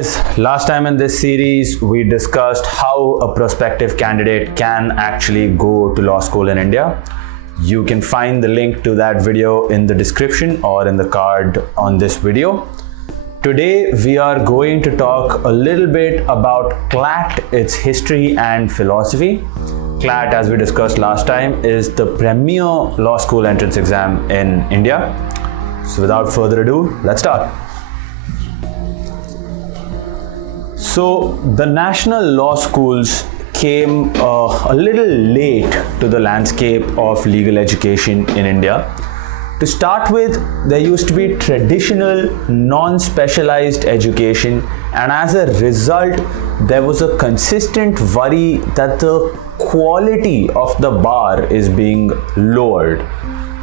guys, last time in this series we discussed how a prospective candidate can actually go to law school in India. You can find the link to that video in the description or in the card on this video. Today we are going to talk a little bit about CLAT, its history and philosophy. CLAT, as we discussed last time, is the premier law school entrance exam in India. So without further ado, let's start. So the national law schools came a little late to the landscape of legal education in India. To start with, there used to be traditional non-specialized education, and as a result, there was a consistent worry that the quality of the bar is being lowered.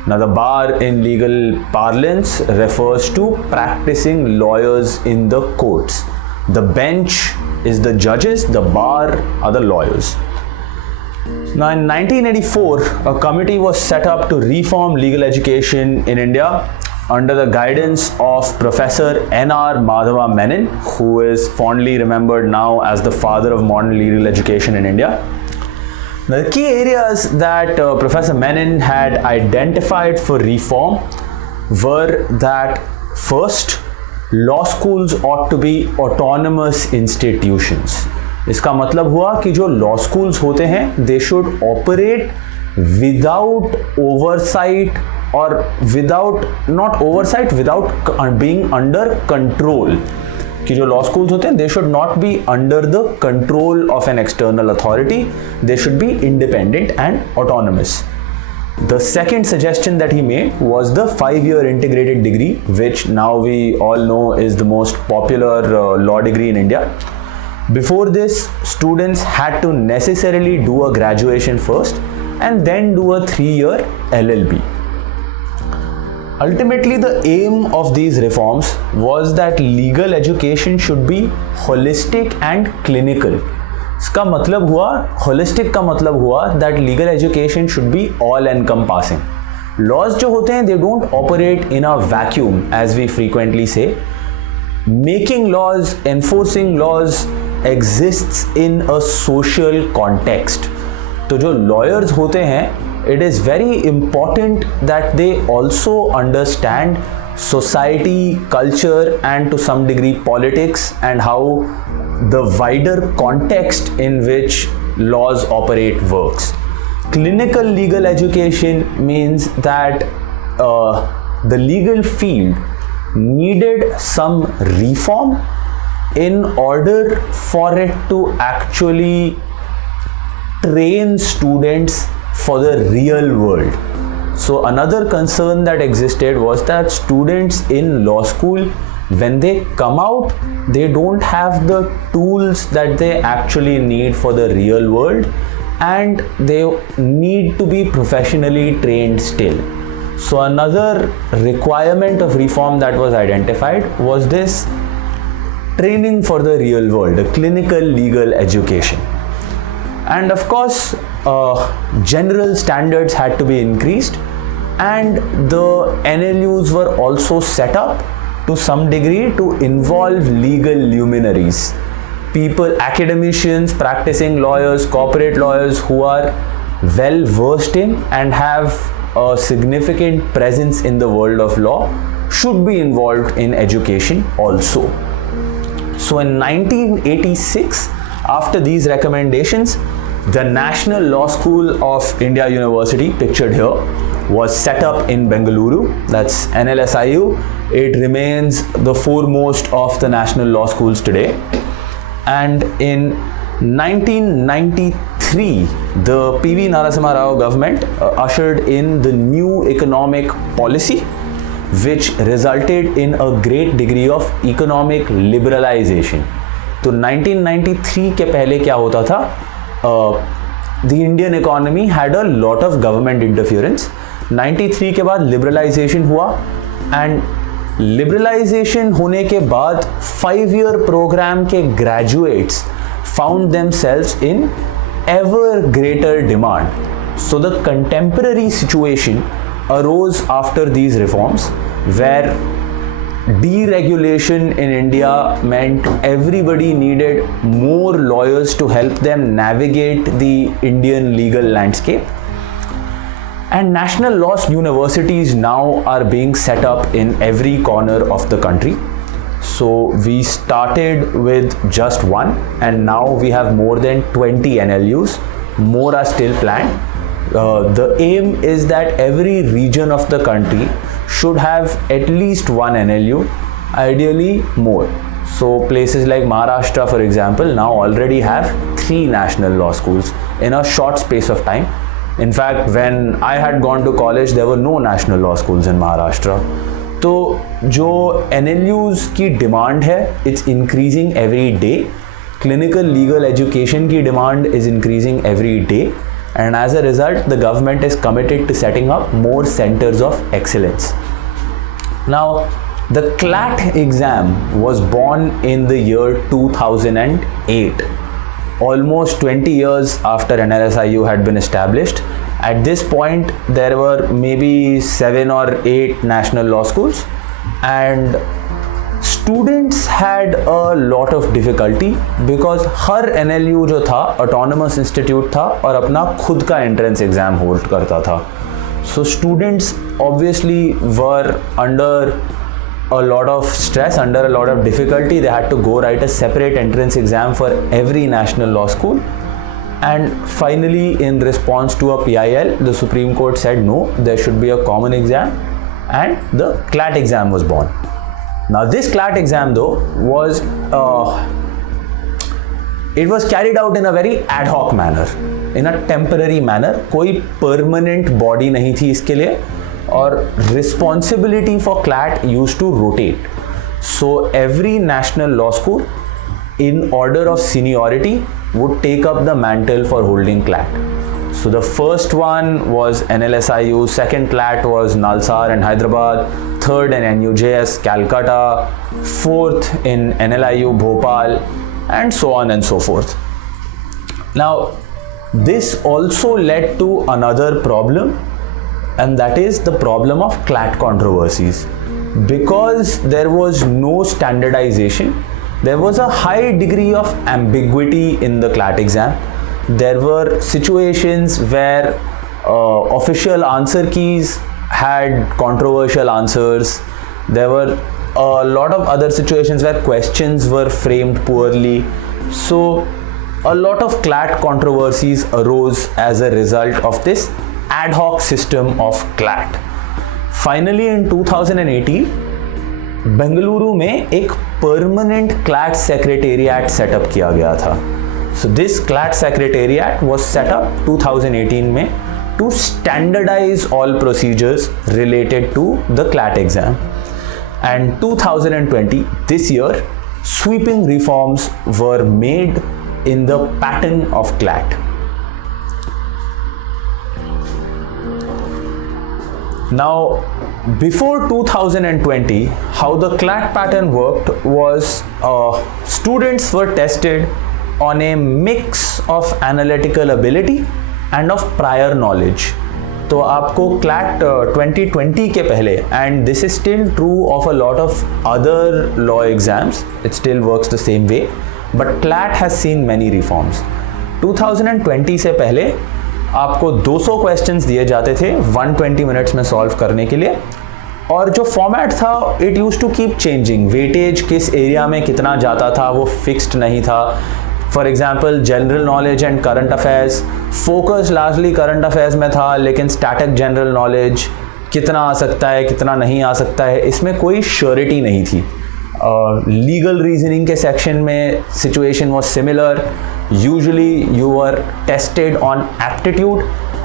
Now, the bar in legal parlance refers to practicing lawyers in the courts. The bench is the judges, the bar are the lawyers. Now in 1984, a committee was set up to reform legal education in India under the guidance of Professor N.R. Madhava Menon, who is fondly remembered now as the father of modern legal education in India. Now, the key areas that Professor Menon had identified for reform were that first, law schools ought to be autonomous institutions. इसका मतलब हुआ कि जो law schools होते हैं they should operate without oversight or without being under control. कि जो law schools होते हैं they should not be under the control of an external authority. They should be independent and autonomous. The second suggestion that he made was the 5-year integrated degree, which now we all know is the most popular law degree in India. Before this, students had to necessarily do a graduation first and then do a 3-year LLB. Ultimately, the aim of these reforms was that legal education should be holistic and clinical. इसका मतलब हुआ, holistic का मतलब हुआ that legal education should be all encompassing. Laws जो होते हैं they don't operate in a vacuum as we frequently say. Making laws, enforcing laws exists in a social context. तो जो lawyers होते हैं it is very important that they also understand society, culture and to some degree politics and how the wider context in which laws operate works. Clinical legal education means that the legal field needed some reform in order for it to actually train students for the real world. So another concern that existed was that students in law school, when they come out, they don't have the tools that they actually need for the real world, and they need to be professionally trained still. So another requirement of reform that was identified was this training for the real world, a clinical legal education. And of course, general standards had to be increased, and the NLUs were also set up to some degree to involve legal luminaries, people, academicians, practicing lawyers, corporate lawyers who are well versed in and have a significant presence in the world of law should be involved in education also. So in 1986, after these recommendations, the National Law School of India University, pictured here, was set up in Bengaluru, that's NLSIU. It remains the foremost of the national law schools today. And in 1993, the P.V. Narasimha Rao government ushered in the new economic policy, which resulted in a great degree of economic liberalization. तो 1993 के पहले क्या होता था? The Indian economy had a lot of government interference. 93 के बाद liberalization हुआ, and liberalization होने के बाद 5-year program के graduates found themselves in ever greater demand. So the contemporary situation arose after these reforms, where deregulation in India meant everybody needed more lawyers to help them navigate the Indian legal landscape. And national law universities now are being set up in every corner of the country. So we started with just one, and now we have more than 20 NLUs. More are still planned. The aim is that every region of the country should have at least one NLU, ideally more. So places like Maharashtra, for example, now already have 3 national law schools in a short space of time. In fact, when I had gone to college, there were no national law schools in Maharashtra. तो जो NLUs की demand है, it's increasing every day. Clinical legal education की demand is increasing every day, and as a result, the government is committed to setting up more centers of excellence. Now, the CLAT exam was born in the year 2008. Almost 20 years after NLSIU had been established. At this point, there were maybe 7 or 8 national law schools, and students had a lot of difficulty because her NLU जो था autonomous institute था और अपना खुद का entrance exam hold करता था. So students obviously were under a lot of stress, under a lot of difficulty. They had to go write a separate entrance exam for every national law school. And finally, in response to a PIL, the Supreme Court said no, there should be a common exam, and the CLAT exam was born. Now this CLAT exam though was it was carried out in a very ad hoc manner, in a temporary manner. कोई permanent body नहीं थी इसके लिए, और responsibility for CLAT used to rotate. So every national law school in order of seniority would take up the mantle for holding CLAT. So the first one was NLSIU, second CLAT was Nalsar and Hyderabad, third in NUJS Calcutta, fourth in NLIU Bhopal, and so on and so forth. Now this also led to another problem, and that is the problem of CLAT controversies. Because there was no standardization, there was a high degree of ambiguity in the CLAT exam. There were situations where official answer keys had controversial answers. There were a lot of other situations where questions were framed poorly. So a lot of CLAT controversies arose as a result of this ad hoc system of CLAT. Finally, in 2018, Bengaluru में एक permanent CLAT secretariat setup किया गया था. So this CLAT secretariat was set up 2018 में to standardize all procedures related to the CLAT exam. And 2020, this year, sweeping reforms were made in the pattern of CLAT. Now, before 2020, how the CLAT pattern worked was students were tested on a mix of analytical ability and of prior knowledge. तो आपको CLAT 2020 के पहले, and this is still true of a lot of other law exams, it still works the same way, but CLAT has seen many reforms. 2020 से पहले आपको 200 questions दिए जाते थे 120 मिनट्स में सॉल्व करने के लिए, और जो फॉर्मेट था it used to keep changing. Weightage किस एरिया में कितना जाता था वो फिक्स्ड नहीं था. For example general knowledge and current affairs, focus largely current affairs में था, लेकिन स्टैटिक जनरल नॉलेज कितना आ सकता है कितना नहीं आ सकता है इसमें कोई श्योरिटी नहीं थी. लीगल रीजनिंग के सेक्शन में situation was similar. Usually you were tested on aptitude.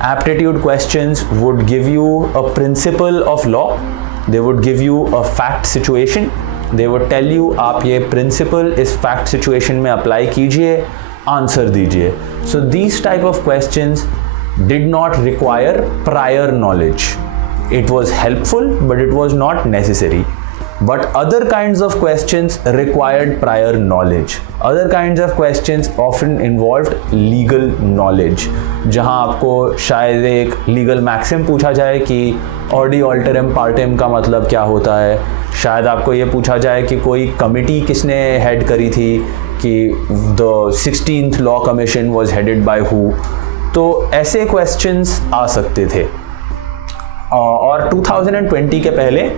Aptitude questions would give you a principle of law. They would give you a fact situation. They would tell you आप ये principle इस fact situation में apply कीजिए, answer दीजिए. So these type of questions did not require prior knowledge. It was helpful, but it was not necessary. But other kinds of questions required prior knowledge. Other kinds of questions often involved legal knowledge. जहाँ आपको शायद एक legal maxim पूछा जाए कि Audi alteram partum का मतलब क्या होता है, शायद आपको ये पूछा जाए कि कोई कमिटी किसने हेड करी थी, कि the 16th law commission was headed by who. तो ऐसे क्वेश्चंस आ सकते थे। और 2020 के पहले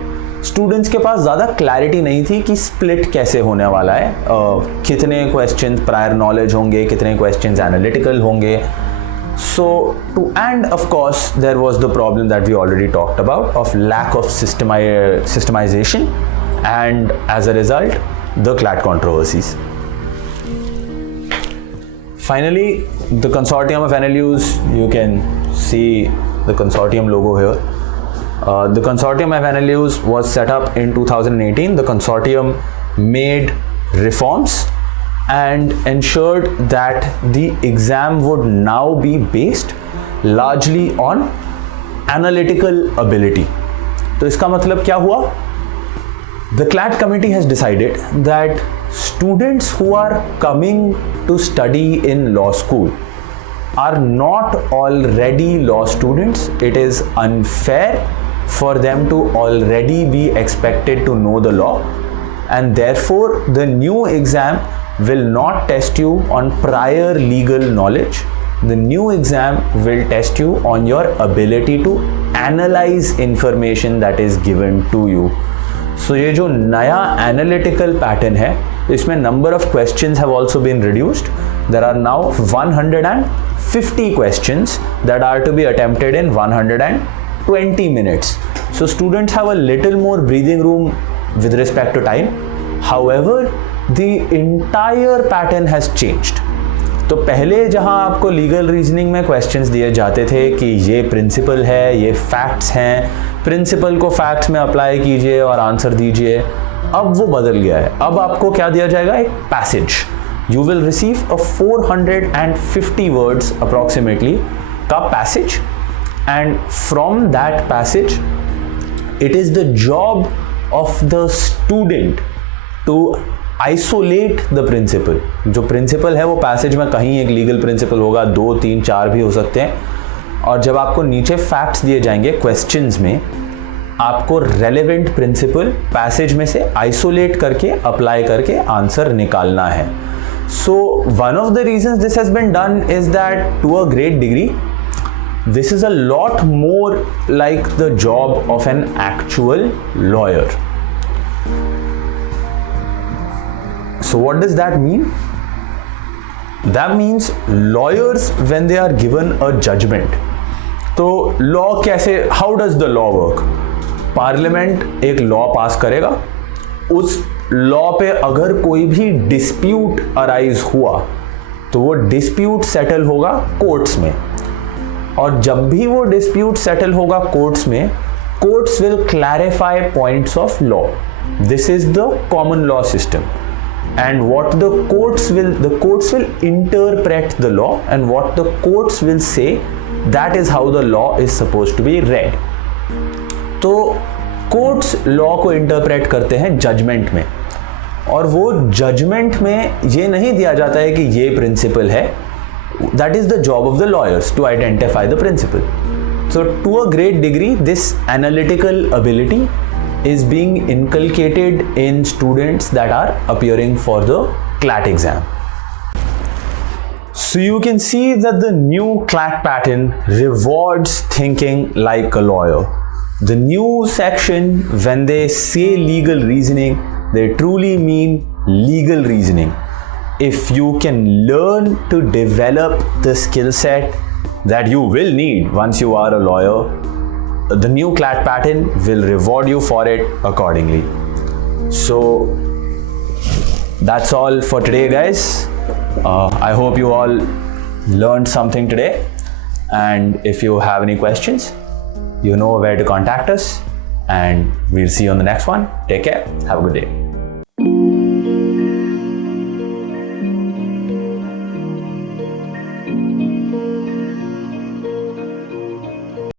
स्टूडेंट्स के पास ज़्यादा क्लैरिटी नहीं थी कि स्प्लिट कैसे होने वाला है, कितने क्वेश्चंस प्रायर नॉलेज होंगे, कितने क्वेश्चंस एनालिटिकल होंगे। So and of course there was the problem that we already talked about of lack of systemization and as a result the CLAT controversies. Finally, the consortium of NLUs, you can see the consortium logo here. The consortium of NLUs was set up in 2018. The consortium made reforms and ensured that the exam would now be based largely on analytical ability. तो इसका मतलब क्या हुआ? The CLAT committee has decided that students who are coming to study in law school are not already law students. It is unfair for them to already be expected to know the law, and therefore the new exam will not test you on prior legal knowledge. The new exam will test you on your ability to analyze information that is given to you. So ये जो नया analytical pattern है, इसमें number of questions have also been reduced. There are now 150 questions that are to be attempted in 120 minutes. So students have a little more breathing room with respect to time. However, the entire pattern has changed. तो पहले जहां आपको legal reasoning में questions दिए जाते थे कि ये प्रिंसिपल है, ये फैक्ट्स हैं, प्रिंसिपल को फैक्ट्स में अप्लाई कीजिए और आंसर दीजिए, अब वो बदल गया है। अब आपको क्या दिया जाएगा? एक passage. You will receive a 450 words approximately का passage, and from that passage it is the job of the student to isolate the principle. जो प्रिंसिपल है वो पैसेज में कहीं एक लीगल प्रिंसिपल होगा, 2, 3, 4 भी हो सकते हैं। और जब आपको नीचे फैक्ट्स दिए जाएंगे क्वेश्चंस में, आपको रेलेवेंट प्रिंसिपल पैसेज में से आइसोलेट करके अप्लाई करके आंसर निकालना है। So one of the reasons this has been done is that to a great degree this is a lot more like the job of an actual lawyer. So what does that mean? That means lawyers, when they are given a judgment, तो law कैसे, how does the law work? Parliament एक law पास करेगा, उस law पे अगर कोई भी dispute arise हुआ तो वो डिस्प्यूट सेटल होगा कोर्ट्स में, और जब भी वो डिस्प्यूट सेटल होगा कोर्ट्स में, courts will clarify points of law. This is the common law system, and what the courts will interpret the law, and what the courts will say, that is how the law is supposed to be read. तो courts law को interpret करते हैं judgement में, और वो judgement में ये नहीं दिया जाता है कि ये प्रिंसिपल है. That is the job of the lawyers to identify the principle. So to a great degree, this analytical ability is being inculcated in students that are appearing for the CLAT exam. So you can see that the new CLAT pattern rewards thinking like a lawyer. The new section, when they say legal reasoning, they truly mean legal reasoning. If you can learn to develop the skill set that you will need once you are a lawyer, the new CLAT pattern will reward you for it accordingly. So that's all for today, guys. I hope you all learned something today, and if you have any questions, you know where to contact us, and we'll see you on the next one. Take care. Have a good day.